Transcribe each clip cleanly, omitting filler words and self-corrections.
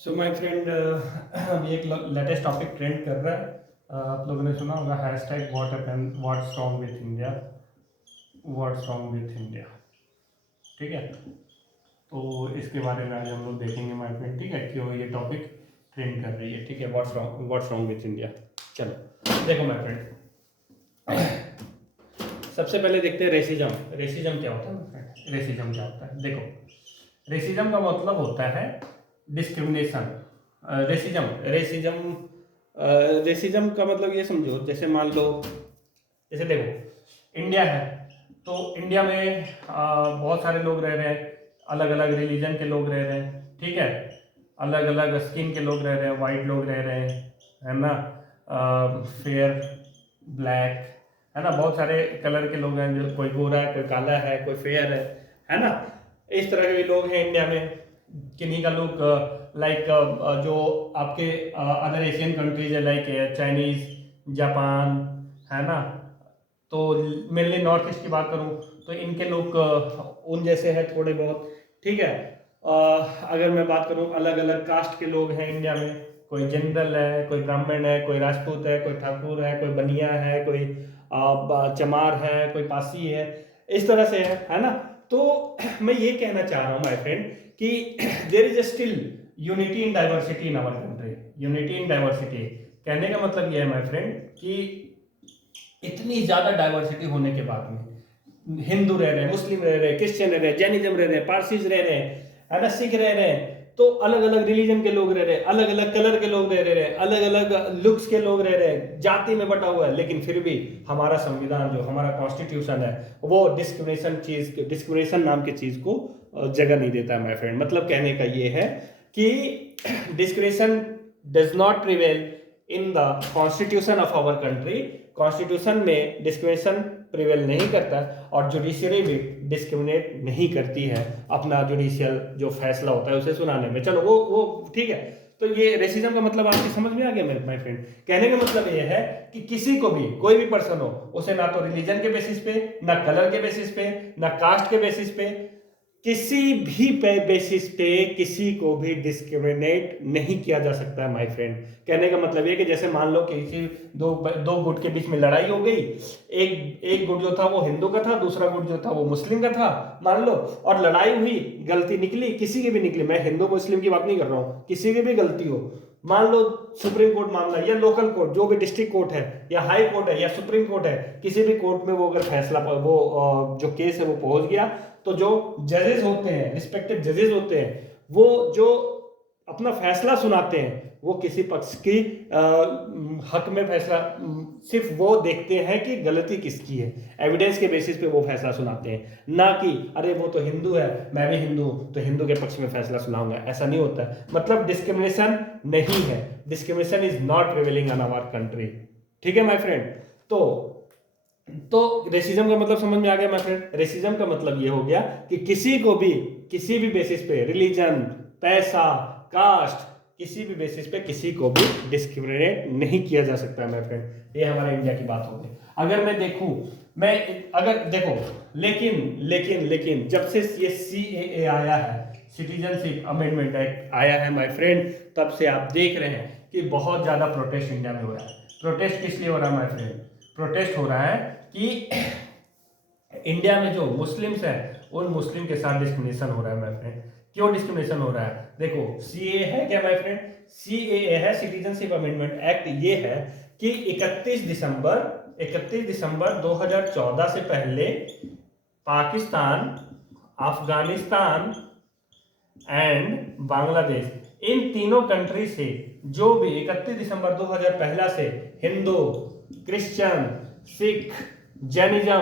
So my friend अभी एक latest topic trend कर रहा है। आप लोगों ने सुना होगा hashtag what's wrong with India. What's wrong with India, ठीक है। तो इसके बारे में आज हम लोग देखेंगे माय फ्रेंड, ठीक है, क्यों ये टॉपिक ट्रेंड कर रही है, ठीक है। What's wrong with India. चलो देखो माय फ्रेंड, सबसे पहले देखते हैं रेसिज्म। रेसिज्म क्या होता है माय फ्रेंड? रेसिज्म क्या होता है? देखो, रेसिज्म का मतलब होता है डिस्क्रिमिनेशन। रेसिज्म रेसिज्म रेसिज्म का मतलब ये समझो, जैसे मान लो, जैसे देखो इंडिया है, तो इंडिया में बहुत सारे लोग रह रहे हैं, अलग अलग रिलीजन के लोग रह रहे हैं, ठीक है। अलग अलग स्किन के लोग रह रहे हैं, वाइट लोग रह रहे हैं, है ना, फेयर, ब्लैक, है ना, बहुत सारे कलर के लोग हैं, जो कोई गोरा है, कोई काला है, कोई फेयर है ना। इस तरह के भी लोग हैं इंडिया में। किन्हीं का लोग लाइक जो आपके अदर एशियन कंट्रीज है, लाइक चाइनीज, जापान, है ना। तो मेनली नॉर्थ ईस्ट की बात करूं तो इनके लोग उन जैसे हैं थोड़े बहुत, ठीक है। अगर मैं बात करूं अलग अलग कास्ट के लोग हैं इंडिया में, कोई जनरल है, कोई ब्राह्मण है, कोई राजपूत है, कोई ठाकुर है, कोई बनिया है, कोई चमार है, कोई पासी है, इस तरह से है ना। तो मैं ये कहना चाह रहा हूँ माय फ्रेंड कि there is still unity in diversity in our country. Unity in diversity कहने का मतलब ये है माय फ्रेंड कि इतनी ज्यादा डाइवर्सिटी होने के बाद में हिंदू रह रहे हैं, मुस्लिम रह रहे हैं, क्रिश्चियन रह रहे हैं, जैनिज्म रह रहे हैं, पारसीज रह रहे हैं, है ना, सिख रह रहे हैं, तो अलग अलग रिलीजन के लोग रह रहे हैं, अलग अलग कलर के लोग रह रहे हैं, अलग अलग लुक्स के लोग रह रहे हैं, जाति में बटा हुआ है, लेकिन फिर भी हमारा संविधान, जो हमारा कॉन्स्टिट्यूशन है, वो डिस्क्रिमिनेशन नाम की चीज को जगह नहीं देता है माय फ्रेंड। मतलब कहने का ये है कि discrimination does not prevail in the constitution of our country. Constitution में डिस्क्रिमिनेशन प्रिवेल नहीं करता, और जुडिशरी भी डिस्क्रिमिनेट नहीं करती है अपना जुडिशियल जो फैसला होता है उसे सुनाने में। चलो वो ठीक है। तो ये रेसिज्म का मतलब आपकी समझ में आ गया माय फ्रेंड। कहने का मतलब ये है कि किसी को भी, कोई भी पर्सन हो, उसे ना तो रिलीजन के बेसिस पे, ना कलर के बेसिस पे, ना कास्ट के बेसिस पे, किसी भी बेसिस पे किसी को भी डिस्क्रिमिनेट नहीं किया जा सकता है माय फ्रेंड। कहने का मतलब ये कि जैसे मान लो कि किसी दो गुट के बीच में लड़ाई हो गई, एक एक गुट जो था वो हिंदू का था, दूसरा गुट जो था वो मुस्लिम का था, मान लो, और लड़ाई हुई, गलती निकली, किसी की भी निकली, मैं हिंदू मुस्लिम की बात नहीं कर रहा हूं, किसी की भी गलती हो, मान लो सुप्रीम कोर्ट मामला या लोकल कोर्ट, जो भी डिस्ट्रिक्ट कोर्ट है या हाई कोर्ट है या सुप्रीम कोर्ट है, किसी भी कोर्ट में वो अगर फैसला, वो जो केस है वो पहुंच गया, तो जो जजेस होते हैं, रिस्पेक्टेड जजेस होते हैं, वो जो अपना फैसला सुनाते हैं, वो किसी पक्ष की हक में फैसला सिर्फ वो देखते हैं कि गलती किसकी है, एविडेंस के बेसिस पे वो फैसला सुनाते हैं, ना कि अरे वो तो हिंदू है, मैं भी हिंदू हूं, तो हिंदू के पक्ष में फैसला सुनाऊंगा। ऐसा नहीं होता है। मतलब डिस्क्रिमिनेशन नहीं है, discrimination is not prevailing in our country, ठीक है माय फ्रेंड। तो रेसिज्म का मतलब समझ में आ गया माय फ्रेंड। रेसिज्म का मतलब ये हो गया कि किसी को भी किसी भी बेसिस पे, रिलीजन, पैसा, कास्ट, किसी भी बेसिस पे किसी को भी डिस्क्रिमिनेट नहीं किया जा सकता है माय फ्रेंड। ये हमारे इंडिया की बात हो गई। अगर मैं देखूं, मैं अगर देखो, लेकिन लेकिन लेकिन जब से ये CAA आया है, सिटीजनशिप अमेंडमेंट एक्ट आया है माय फ्रेंड, तब से आप देख रहे हैं कि बहुत ज्यादा प्रोटेस्ट इंडिया में हो रहा है। प्रोटेस्ट किस लिए हो रहा है माय फ्रेंड? प्रोटेस्ट हो रहा है कि इंडिया में जो मुस्लिम्स हैं, उन मुस्लिम के साथ डिस्क्रिमिनेशन हो रहा है माय फ्रेंड। क्यों डिस्क्रिमिनेशन हो रहा है? देखो, सीए है क्या माय फ्रेंड? सीएए है, सिटीजनशिप अमेंडमेंट एक्ट। ये है कि 31 दिसंबर 2014 से पहले पाकिस्तान, अफगानिस्तान एंड बांग्लादेश, इन तीनों कंट्री से जो भी 31 दिसंबर 2001 से हिंदू, क्रिश्चियन, सिख, जैनिज्म,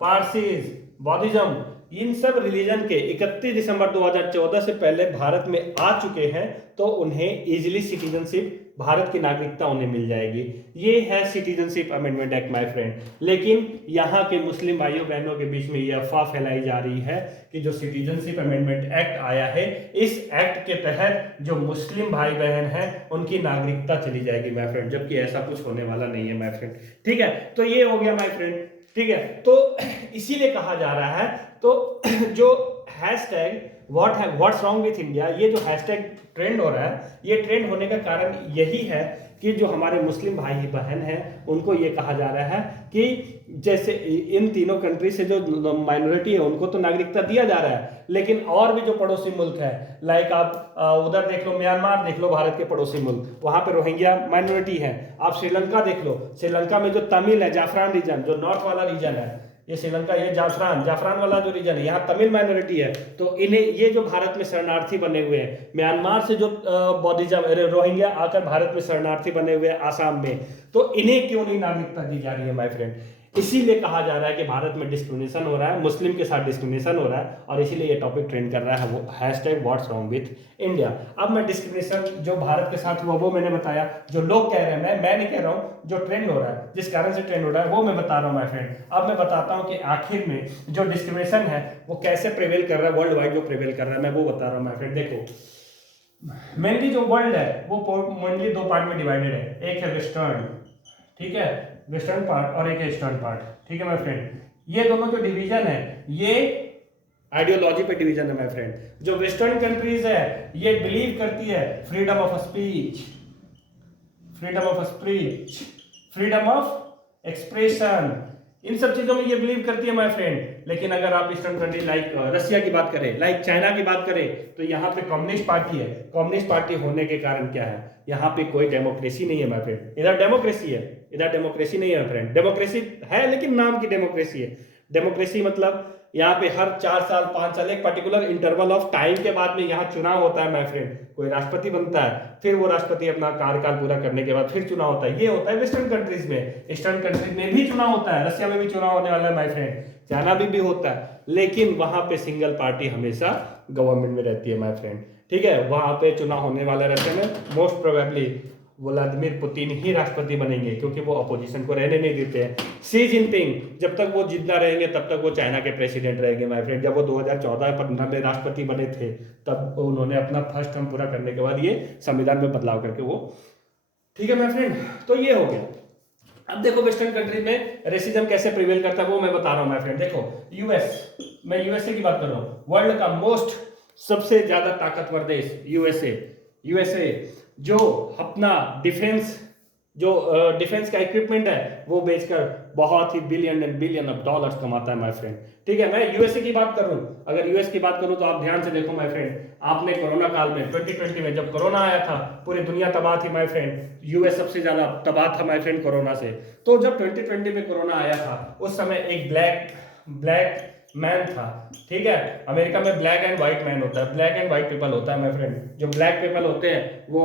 पारसीज, बौद्धिज्म, इन सब रिलीजन के 31 दिसंबर 2014 से पहले भारत में आ चुके हैं, तो उन्हें इजिली सिटीजनशिप, भारत की नागरिकता उन्हें मिल जाएगी। ये है citizenship amendment act my friend. लेकिन यहाँ के मुस्लिम भाइयों बहनों के बीच में ये अफवाह फैलाई जा रही है कि जो सिटीजनशिप अमेंडमेंट एक्ट आया है, इस एक्ट के तहत जो मुस्लिम भाई बहन हैं उनकी नागरिकता चली जाएगी माय फ्रेंड, जबकि ऐसा कुछ होने वाला नहीं है माय फ्रेंड, ठीक है। तो ये हो गया माय फ्रेंड, ठीक है। तो इसीलिए कहा जा रहा है, तो जो hashtag what's wrong with India, ये जो हैशटैग ट्रेंड हो रहा है, ये ट्रेंड होने का कारण यही है कि जो हमारे मुस्लिम भाई बहन हैं उनको ये कहा जा रहा है कि जैसे इन तीनों कंट्री से जो माइनॉरिटी है उनको तो नागरिकता दिया जा रहा है, लेकिन और भी जो पड़ोसी मुल्क है, लाइक आप उधर देख लो, म्यांमार देख लो, भारत के पड़ोसी मुल्क, वहां पे रोहिंग्या माइनॉरिटी है। आप श्रीलंका देख लो, श्रीलंका में जो तमिल है, जाफरान रीजन, जो नॉर्थ वाला रीजन है, ये श्रीलंका, ये जाफरान वाला जो रीजन है, यहाँ तमिल माइनॉरिटी है। तो इन्हें, ये जो भारत में शरणार्थी बने हुए हैं, म्यांमार से जो बौद्धिज्म रोहिंग्या आकर भारत में शरणार्थी बने हुए हैं आसाम में, तो इन्हें क्यों नहीं नागरिकता दी जा रही है माय फ्रेंड? इसीलिए कहा जा रहा है कि भारत में डिस्क्रिमिनेशन हो रहा है, मुस्लिम के साथ डिस्क्रिमिनेशन हो रहा है, और इसीलिए ये टॉपिक ट्रेंड कर रहा है, वो hashtag what's wrong with India. अब मैं डिस्क्रिमिनेशन जो भारत के साथ हुआ वो मैंने बताया, जो लोग कह रहे हैं, मैं नहीं कह रहा हूँ, जो ट्रेंड हो रहा है, जिस कारण से ट्रेंड हो रहा है वो मैं बता रहा हूँ माय फ्रेंड। अब मैं बताता हूँ कि आखिर में जो डिस्क्रिमिनेशन है वो कैसे प्रिवेल कर रहा है, वर्ल्ड वाइड जो प्रिवेल कर रहा है, मैं वो बता रहा हूँ माय फ्रेंड। देखो, मेनली जो वर्ल्ड है वो मेनली दो पार्ट में डिवाइडेड है, एक है वेस्टर्न, ठीक है, वेस्टर्न पार्ट, और एक है ईस्टर्न पार्ट, ठीक है माय फ्रेंड। ये दोनों जो डिवीजन है ये आइडियोलॉजी पे डिवीजन है माय फ्रेंड। जो वेस्टर्न कंट्रीज है ये बिलीव करती है freedom of speech, freedom of speech, freedom of expression, इन सब चीजों में ये बिलीव करती है माय फ्रेंड। लेकिन अगर आप ईस्टर्न कंट्री लाइक रसिया की बात करें, लाइक चाइना की बात करें, तो यहाँ पे कम्युनिस्ट पार्टी है। कम्युनिस्ट पार्टी होने के कारण क्या है, यहाँ पे कोई डेमोक्रेसी नहीं है माय फ्रेंड। इधर डेमोक्रेसी है, इधर डेमोक्रेसी नहीं है फ्रेंड। डेमोक्रेसी है लेकिन नाम की डेमोक्रेसी है। डेमोक्रेसी मतलब यहाँ पे हर 4 साल 5 साल एक पर्टिकुलर इंटरवल ऑफ टाइम के बाद में यहाँ चुनाव होता है माय फ्रेंड। कोई राष्ट्रपति बनता है, फिर वो राष्ट्रपति अपना कार्यकाल पूरा करने के बाद फिर चुनाव होता है। ये होता है वेस्टर्न कंट्रीज में। ईस्टर्न कंट्रीज में भी चुनाव होता है, रशिया में भी चुनाव होने वाला है माय फ्रेंड, चाइना में भी होता है, लेकिन वहां पे सिंगल पार्टी हमेशा गवर्नमेंट में रहती है माय फ्रेंड, ठीक है। वहां पे चुनाव होने वाला रशिया में मोस्ट प्रोबेबली व्लादिमीर पुतिन ही राष्ट्रपति बनेंगे, क्योंकि वो अपोजिशन को रहने नहीं देते हैं। शी जिनपिंग जब तक वो जिंदा रहेंगे तब तक वो चाइना के प्रेसिडेंट रहेंगे माय फ्रेंड। जब वो 2014-15 में राष्ट्रपति बने थे तब उन्होंने अपना फर्स्ट टर्म पूरा करने के बाद ये संविधान में बदलाव करके वो, ठीक है माय फ्रेंड। तो ये हो गया। अब देखो वेस्टर्न कंट्री में रेसिज्म कैसे प्रिवेल करता है वो मैं बता रहा हूँ माय फ्रेंड। देखो यूएस, मैं यूएसए की बात कर रहा हूँ, वर्ल्ड का मोस्ट सबसे ज्यादा ताकतवर देश यूएसए जो अपना डिफेंस का इक्विपमेंट है वो बेचकर बहुत ही billion and billion of dollars कमाता है माय फ्रेंड, ठीक है। मैं यूएसए की बात करूं, अगर यूएस की बात करूं तो आप ध्यान से देखो माय फ्रेंड, आपने कोरोना काल में 2020 में जब कोरोना आया था पूरी दुनिया तबाह थी माय फ्रेंड, यूएस सबसे ज्यादा तबाह था माय फ्रेंड कोरोना से। तो जब 2020 में कोरोना आया था उस समय एक ब्लैक मैन था, ठीक है। अमेरिका में ब्लैक एंड व्हाइट मैन होता है, ब्लैक एंड व्हाइट पीपल होता है माय फ्रेंड। जो ब्लैक पीपल होते हैं वो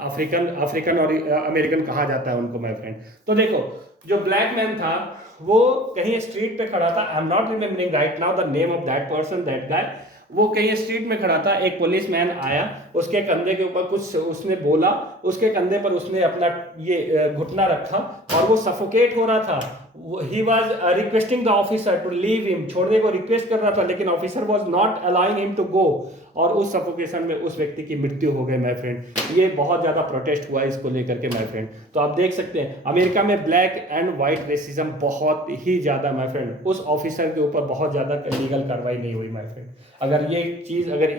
अफ्रीकन और अमेरिकन कहा जाता है उनको माय फ्रेंड। तो देखो जो ब्लैक मैन था वो कहीं स्ट्रीट पे खड़ा था, I am not remembering right now the name of that person, that guy. वो कहीं स्ट्रीट में खड़ा था, एक पुलिस मैन आया, उसके कंधे के ऊपर कुछ उसने बोला, उसके कंधे पर उसने अपना ये घुटना रखा और वो सफोकेट हो रहा था। he was requesting the officer to leave him, छोड़ने को रिक्वेस्ट कर रहा था, लेकिन officer was not allowing him to go, और उस सफोकेशन में उस व्यक्ति की मृत्यु हो गई माय फ्रेंड। ये बहुत ज्यादा प्रोटेस्ट हुआ इसको लेकर के माय फ्रेंड। तो आप देख सकते हैं अमेरिका में ब्लैक एंड व्हाइट रेसिज्म बहुत ही ज्यादा माय फ्रेंड। उस ऑफिसर के ऊपर बहुत ज्यादा लीगल कार्रवाई नहीं हुई माय फ्रेंड। अगर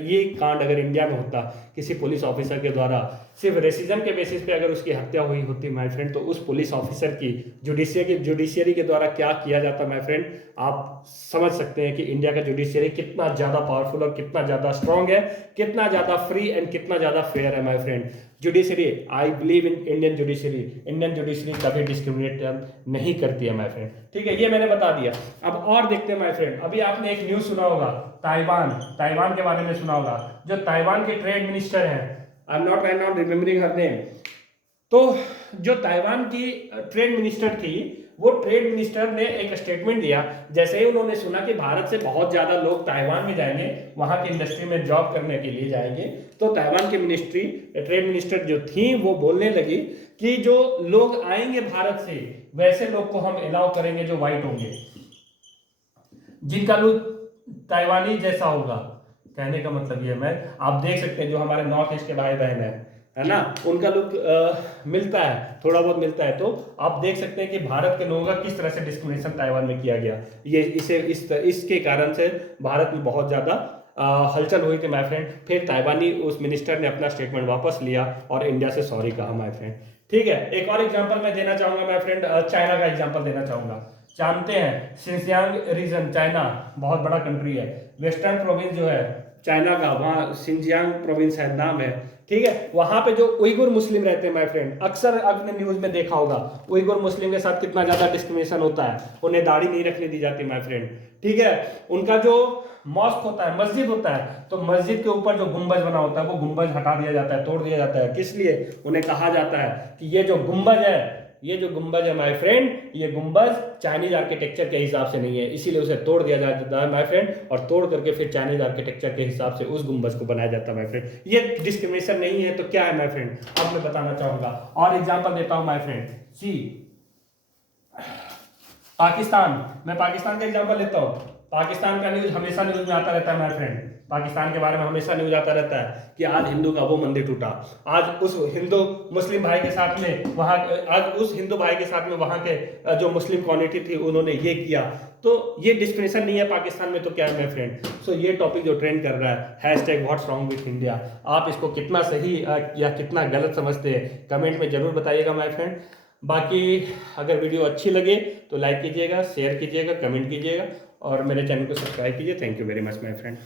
ये कांड अगर इंडिया में होता, किसी पुलिस ऑफिसर के द्वारा सिर्फ रेसिज्म के बेसिस पे अगर उसकी हत्या हुई होती माय फ्रेंड, तो उस पुलिस ऑफिसर की जुडिशियरी के द्वारा क्या किया जाता माय फ्रेंड, आप समझ सकते हैं कि इंडिया का जुडिशियरी कितना ज्यादा पावरफुल और कितना ज्यादा स्ट्रांग है, कितना ज्यादा फ्री एंड कितना ज्यादा फेयर है my friend. Judiciary, I believe in Indian judiciary कभी डिस्क्रिमिनेट नहीं करती है माय फ्रेंड, ठीक है। ये मैंने बता दिया। अब और देखते हैं माय फ्रेंड, अभी आपने एक न्यूज सुना होगा ताइवान के बारे में सुना होगा। जो ताइवान के ट्रेड मिनिस्टर हैं, I am not right now remembering her name, तो जो ताइवान की ट्रेड मिनिस्टर थी, वो ट्रेड मिनिस्टर ने एक स्टेटमेंट दिया, जैसे ही उन्होंने सुना कि भारत से बहुत ज्यादा लोग ताइवान में जाएंगे, वहां की इंडस्ट्री में जॉब करने के लिए जाएंगे, तो ताइवान की ट्रेड मिनिस्टर जो थी वो बोलने लगी कि जो लोग आएंगे भारत से वैसे लोग को हम अलाउ करेंगे जो व्हाइट होंगे, जिनका लुक ताइवानी जैसा होगा। कहने का मतलब ये मैं, आप देख सकते हैं जो हमारे नॉर्थ ईस्ट के भाई बहन है ना, उनका लुक मिलता है, थोड़ा बहुत मिलता है। तो आप देख सकते हैं कि भारत के लोगों का किस तरह से डिस्क्रिमिनेशन ताइवान में किया गया। ये इसके कारण से भारत में बहुत ज्यादा हलचल हुई थी माय फ्रेंड। फिर ताइवानी उस मिनिस्टर ने अपना स्टेटमेंट वापस लिया और इंडिया से सॉरी कहा माय फ्रेंड। ठीक है, एक और एग्जांपल मैं देना चाहूंगा माय फ्रेंड, चाइना का एग्जांपल देना चाहूंगा। जानते हैं सिंजियांग रीजन, चाइना बहुत बड़ा कंट्री है, वेस्टर्न प्रोविंस जो है चाइना का, वहाँ सिंजियांग प्रोविंस है, नाम है। ठीक है, वहां पे जो उइगुर मुस्लिम रहते हैं माय फ्रेंड, अक्सर आपने न्यूज में देखा होगा उइगुर मुस्लिम के साथ कितना ज्यादा डिस्क्रिमिनेशन होता है, उन्हें दाढ़ी नहीं रखने दी जाती माय फ्रेंड। ठीक है, उनका जो मॉस्क होता है, मस्जिद होता है, तो मस्जिद के ऊपर जो गुंबज बना होता है वो गुंबज हटा दिया जाता है, तोड़ दिया जाता है। किस लिए? उन्हें कहा जाता है कि ये जो गुंबज है, ये जो गुंबज है माय फ्रेंड, ये गुंबज चाइनीज आर्किटेक्चर के हिसाब से नहीं है, इसीलिए उसे तोड़ दिया जाता है माय फ्रेंड, और तोड़ करके फिर चाइनीज आर्किटेक्चर के हिसाब से उस गुंबज को बनाया जाता है माय फ्रेंड। ये डिस्क्रिमिनेशन नहीं है तो क्या है माय फ्रेंड, अब मैं बताना चाहूंगा और एग्जांपल देता हूं माय फ्रेंड। सी पाकिस्तान, मैं पाकिस्तान का एग्जांपल लेता हूं। पाकिस्तान का न्यूज हमेशा न्यूज में आता रहता है माय फ्रेंड, पाकिस्तान के बारे में हमेशा न्यूज आता रहता है कि आज हिंदू का वो मंदिर टूटा, आज उस हिंदू मुस्लिम भाई के साथ में वहां, आज उस हिंदू भाई के साथ में वहां के जो मुस्लिम कम्युनिटी थी उन्होंने ये किया। तो ये डिस्क्रिमिनेशन नहीं है पाकिस्तान में तो क्या है माय फ्रेंड। सो ये टॉपिक जो ट्रेंड कर रहा है hashtag what's wrong with India, आप इसको कितना सही या कितना गलत समझते हैं कमेंट में जरूर बताइएगा माय फ्रेंड। बाकी अगर वीडियो अच्छी लगे तो लाइक कीजिएगा, शेयर कीजिएगा, कमेंट कीजिएगा और मेरे चैनल को सब्सक्राइब कीजिए। Thank you very much my friend.